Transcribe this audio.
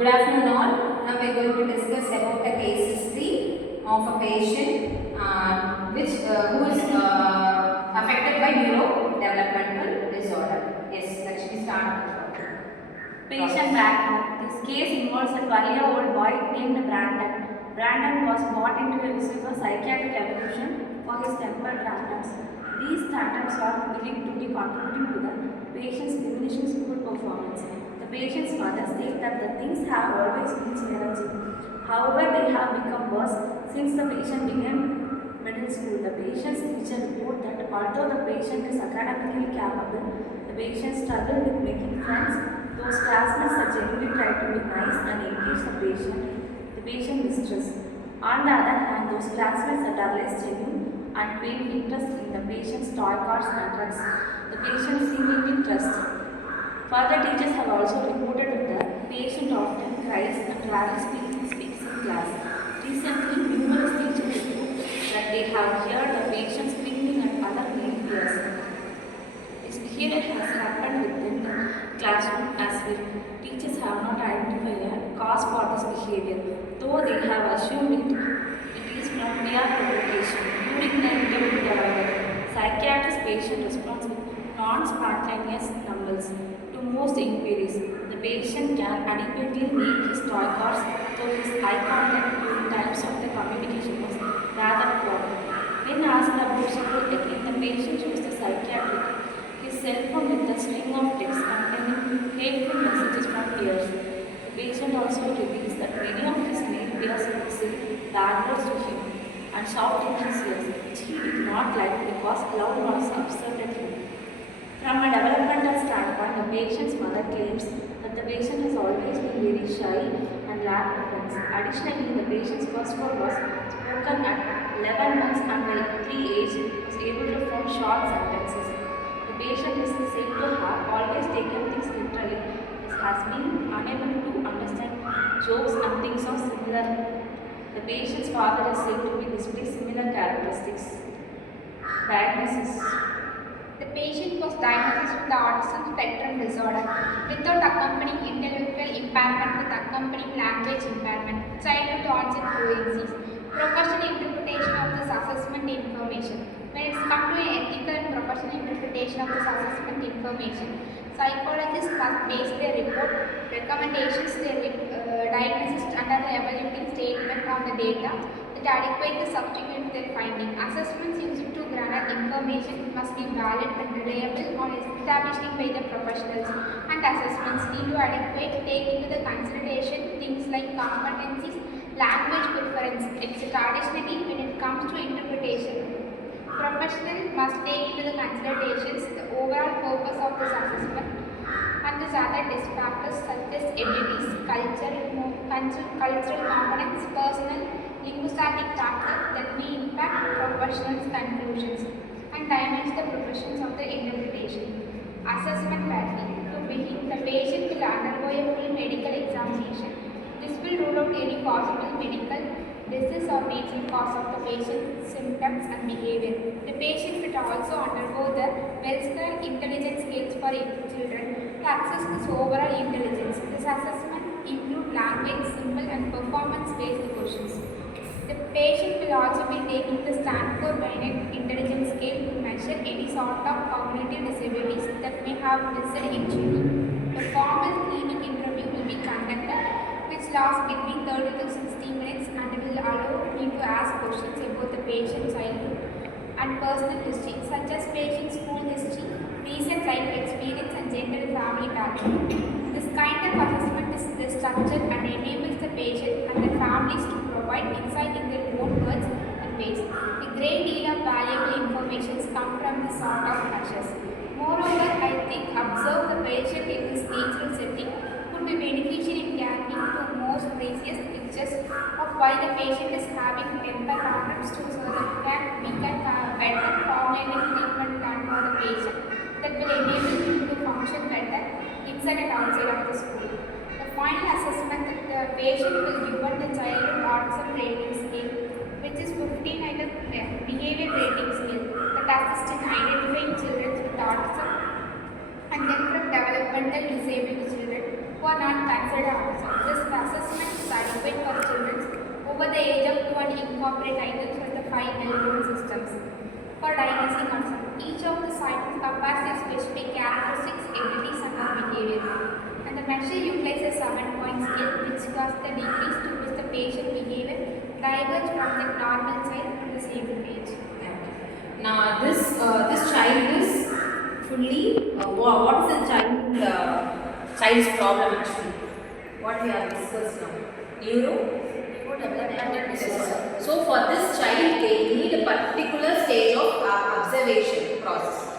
Good afternoon all. Now we are going to discuss about a case history of a patient who is affected by neurodevelopmental disorder. Yes, actually start. Patient background. This case involves a 12-year-old boy named Brandon. Brandon was brought into a receive a psychiatric evaluation for his temper tantrums. These tantrums are believed to be contributing to the patient's diminishing school performance. The patient's mother states that the things have always been challenging. However, they have become worse since the patient began middle school. The patient's teacher reported that although the patient is academically capable, the patient struggled with making friends. Those classmates are genuinely try to be nice and engage the patient is stressed. On the other hand, those classmates that are less genuine and feel interest in the patient's toy cars and drugs. The patient seemingly trust. Further, teachers have also reported that the patient often cries and rarely speaks in class. Recently, numerous teachers report that they have heard the patient screaming at other male peers. This behavior has happened within the classroom as well. Teachers have not identified a cause for this behavior, though they have assumed it is from mere provocation. During the interview, however, psychiatrist patient responds with non-spontaneous mumbles to most inquiries. The patient can adequately read his toy cards, though his eye contact during times of the communication was rather poor. When asked about school again, the patient chose the psychiatric his cell phone with a string of texts containing hateful messages from peers. The patient also reveals that many of his male peers would say bad words to him and shout in his ears, which he did not like because loud noise upset at him. From a developmental standpoint, the patient's mother claims that the patient has always been very shy and lacked friends. Additionally, the patient's first word was spoken at 11 months and by 3 age was able to form short sentences. The patient is said to have always taken things literally. He has been unable to understand jokes and things of similar. The patient's father is said to be display similar characteristics. Diagnosis. The patient was diagnosed with the autism spectrum disorder without accompanying intellectual impairment with accompanying language impairment, childhood onset fluencies, professional interpretation of this assessment information. When it's come to an ethical and professional interpretation of this assessment information, psychologists must base their report recommendations, their diagnosis under the evaluating statement on the data that adequate to substitute their finding. Assessments used to gather information must be valid and reliable or established by the professionals, and assessments need to adequate take into the consideration things like competencies, language preference, etc. Additionally, when it comes to interpretation, professional must take into the considerations the overall purpose of this assessment and these other risk factors such as abilities, cultural components, personal, linguistic factors that may impact professionals' conclusions and diminish the professions of the interpretation. Assessment pattern. To begin, the patient will undergo a full medical examination. This will rule out any possible medical disease or major cause of the patient's symptoms and behavior. The patient will also undergo the Wellstar intelligence scales for children to assess this overall intelligence. This assessment includes language, symbol and performance-based questions. The patient will also be taking the Stanford Binet intelligence scale to measure any sort of cognitive disabilities that may have arisen in children. The formal clinic interview will be conducted, which lasts between 30 to 60 minutes and will allow me to ask questions about the patient's childhood and personal history, such as patient's school history, recent life experience, and general family background. This kind of assessment is structured and enables the patient and the families to provide insight in their own words and ways. A great deal of valuable information come from this sort of measures. Moreover, I think observe the patient in this natural setting could be beneficial in getting to most precious pictures of why the patient is having temper tantrums so that we can have better formulated treatment plan for the patient that will enable him to function better inside and outside of the school. The final assessment that the patient will given the childhood autism rating scale, which is 15-item behavior rating scale that assists in identifying children with autism, and then from developmental disabled children who are not considered autism. This over the age of 2 and incorporate items with the 5 well-known systems. For diagnosing autism, each of the symptoms compares their specific characteristics, abilities, and or behavior. And the measure utilizes a 7-point scale which caused the decrease to which the patient behavior diverge from the normal side on the same page. Now this child is fully what is the child's problem actually? What we have discussed now? Neurodevelopmental disorder. So for this child they need a particular stage of observation process.